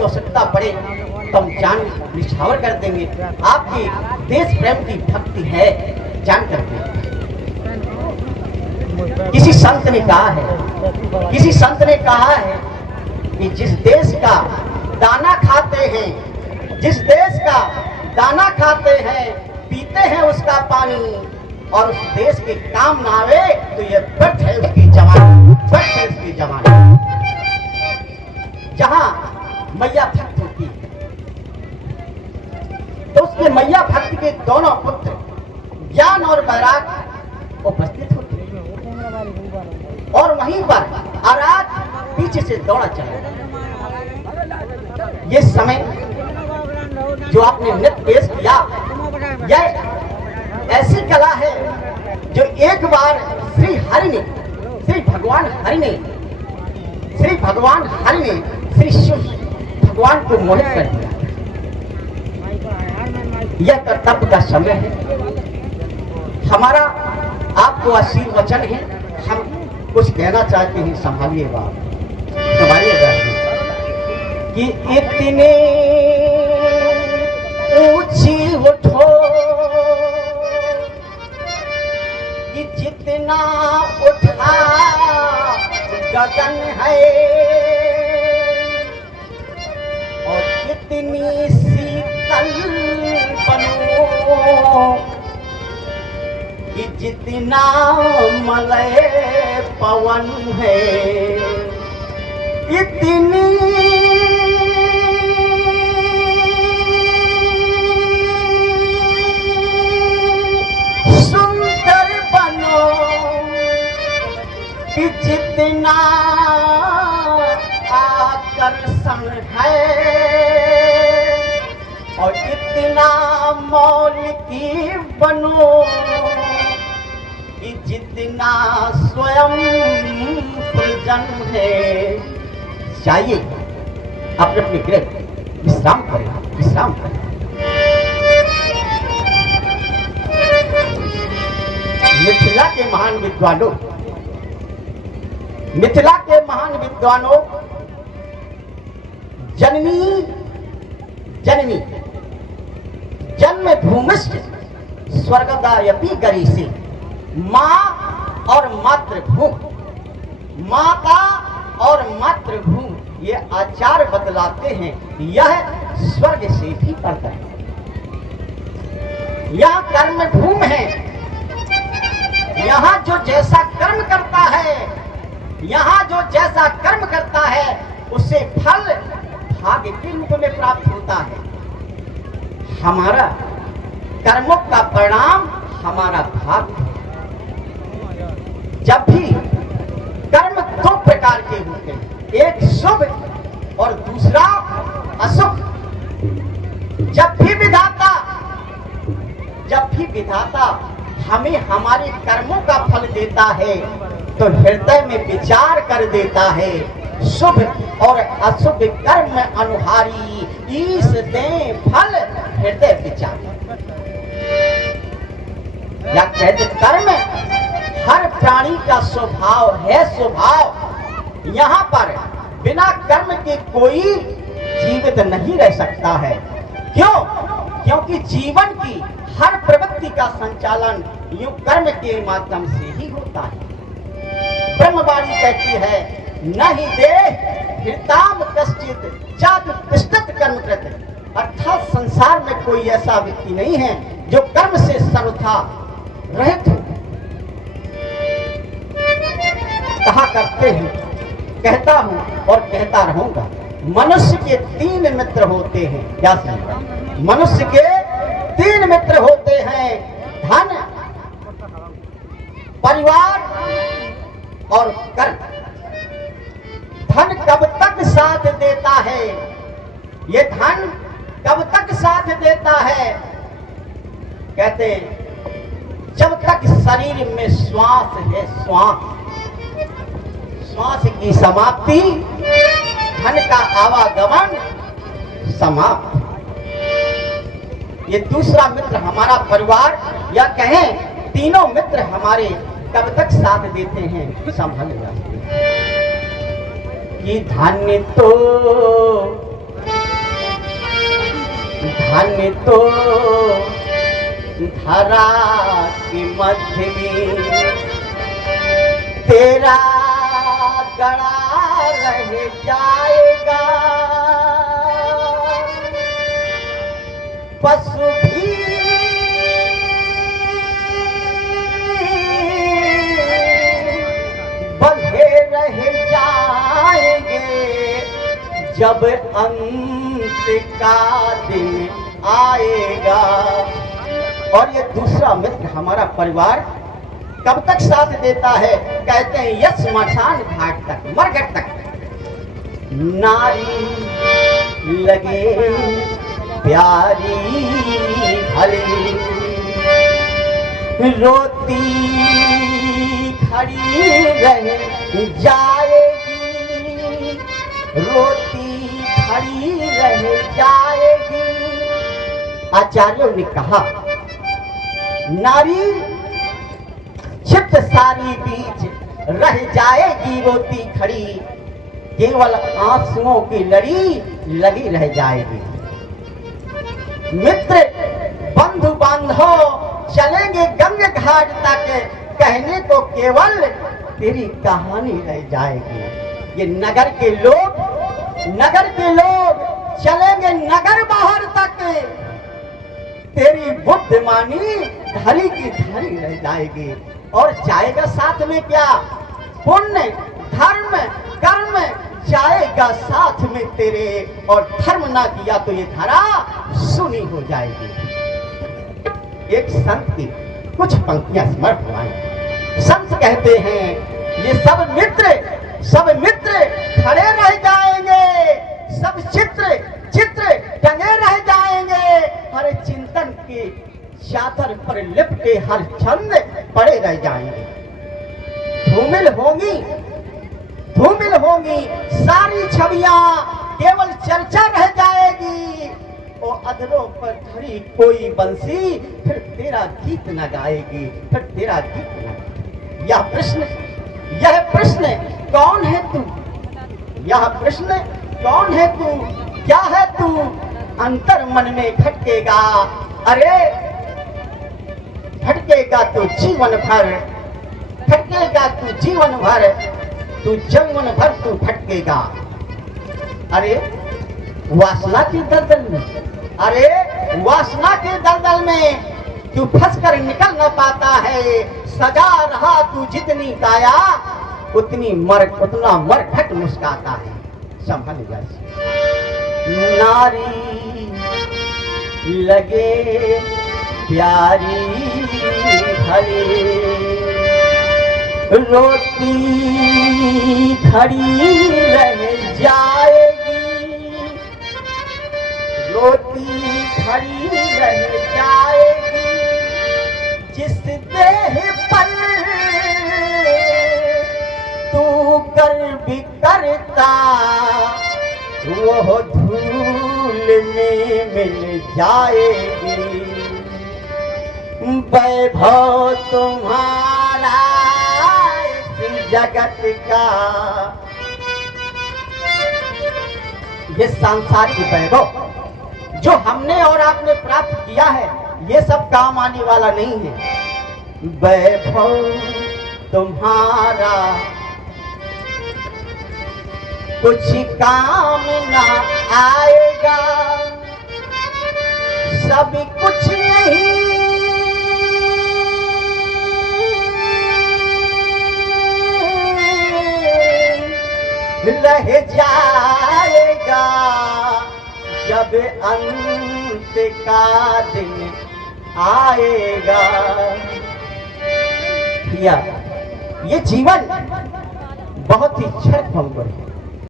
की आवश्यकता पड़े तो हम जान निछावर कर देंगे। आपकी देश प्रेम की भक्ति है, जान कर देंगे। किसी संत ने कहा है कि जिस देश का दाना खाते हैं, जिस देश का दाना खाते हैं, पीते हैं उसका पानी, और उस देश के काम ना आवे तो ये व्यर्थ है उसकी जवानी, व्यर्थ है उसकी जवानी। जहां मैया भक्त होती है तो उसके मैया भक्त के दोनों पुत्र ज्ञान और वैराग उपस्थित होते हैं, और वहीं पर आराध पीछे से दौड़ा चला। ये समय जो आपने नृत्य पेश किया, यह ऐसी कला है जो एक बार श्री भगवान हरि ने श्री शिव भगवान को मोहित कर दिया। यह कर्तव्य का समय है। हमारा आपको आशीर्वचन है, हम कुछ कहना चाहते हैं, संभालिएगा कि इतने ऊंची उठो कि जितना उठा गगन है, और कितनी शीतल बनो कि जितना मलय पवन है। इतनी सुंदर बनो कि जितना आकर्षण है, और इतना मौलिकी बनो कि जितना स्वयं सृजन है। चाहिए अपने अपने गृह विश्राम करें, विश्राम करें। मिथिला के महान विद्वानों, मिथिला के महान विद्वानों जननी जन्म भूमिष्ठ स्वर्गदायपी गरीसी, माँ और मातृभूमि, माता और मातृभूमि ये आचार बदलाते हैं। यह स्वर्ग से भी बढ़ता है। यह कर्म भूमि है। यहाँ जो जैसा कर्म करता है, यहाँ जो जैसा कर्म करता है उसे फल भाग्य के रूप में प्राप्त होता है। हमारा कर्मों का परिणाम हमारा भाग्य है। जब भी कर्म दो प्रकार के होते हैं, एक शुभ और दूसरा अशुभ। जब भी विधाता हमें हमारे कर्मों का फल देता है तो हृदय में विचार कर देता है, शुभ और अशुभ कर्म अनुहारी ईश दे फल हृदय विचार। या कहते कर्म हर प्राणी का स्वभाव है। स्वभाव यहाँ पर बिना कर्म के कोई जीवित नहीं रह सकता है। क्यों? क्योंकि जीवन की हर प्रवृत्ति का संचालन यूं कर्म के माध्यम से ही होता है। ब्रह्मवाणी कहती है नहीं देह हृताम कश्चित जात तिष्ठत कर्मकृत, अर्थात संसार में कोई ऐसा व्यक्ति नहीं है जो कर्म से सर्वथा रहित हो। कहा करते हैं, कहता हूं और कहता रहूंगा, मनुष्य के 3 मित्र होते हैं। क्या समझा? मनुष्य के 3 मित्र होते हैं, धन, परिवार और कर्म। धन कब तक साथ देता है? ये धन कब तक साथ देता है? कहते हैं जब तक शरीर में श्वास है, श्वास की समाप्ति धन का आवागमन समाप्त। ये दूसरा मित्र हमारा परिवार, या कहें तीनों मित्र हमारे कब तक साथ देते हैं? संभल जाते हैं। ये धन्य तो धन तो धरा की मध्य में तेरा गड़ा रह जाएगा। पशु भी बंधे रह जाएंगे जब अंत का दिन आएगा। और ये दूसरा मित्र हमारा परिवार कब तक साथ देता है? कहते हैं यश स्मशान घाट तक, मरघट तक। नारी लगे प्यारी भली रोती खड़ी रह जाएगी, रोती खड़ी रह जाएगी। आचार्यों ने कहा नारी चित्त सारी बीच रह जाएगी रोती खड़ी, केवल आंसुओं की लड़ी लगी रह जाएगी। मित्र बंधु बांधव चलेंगे गंगा घाट तक, कहने को केवल तेरी कहानी रह जाएगी। ये नगर के लोग चलेंगे नगर बाहर तक, तेरी बुद्धिमानी धरी की धरी रह जाएगी। और जाएगा साथ में क्या? पुण्य धर्म कर्म जाएगा साथ में तेरे, और धर्म ना किया तो ये धरा सुनी हो जाएगी। एक संत की कुछ पंक्तियां स्मरण हुई। संत कहते हैं ये सब मित्र खड़े रह जाएंगे, सब चित्र टंगे रह जाएंगे, हर चिंतन के चादर पर लिपटे हर छंद पड़े रह जाएंगे। धूमिल होंगी सारी छवियां, केवल चर्चा रह जाएगी। और अधरों पर धरी कोई बंसी फिर तेरा गीत न गाएगी, फिर तेरा गीत न गाएगी। यह प्रश्न कौन है तू? यह प्रश्न कौन है तू? क्या है तू? अंतर मन में खटकेगा, अरे खटकेगा तो जीवन भर, खटकेगा तू जीवन भर, तू जीवन भर तू खटकेगा। अरे वासना की दलदल में, अरे वासना के दलदल में तू फंसकर निकल न पाता है। सजा रहा तू जितनी काया, उतना मरघट मुस्काता है। संभल जा। नारी लगे प्यारी भली रोती खड़ी रह जाएगी, रोती खड़ी रह जाएगी। जिस देह पर तू गर्व करता वो धूल में मिल जाएगी। वैभव तुम्हारा इस जगत का, ये सांसारिक वैभव जो हमने और आपने प्राप्त किया है, ये सब काम आने वाला नहीं है। वैभव तुम्हारा कुछ काम ना आएगा, सब कुछ नहीं रह जाएगा जब अंत का दिन आएगा। ये जीवन बहुत ही क्षणभंगुर है।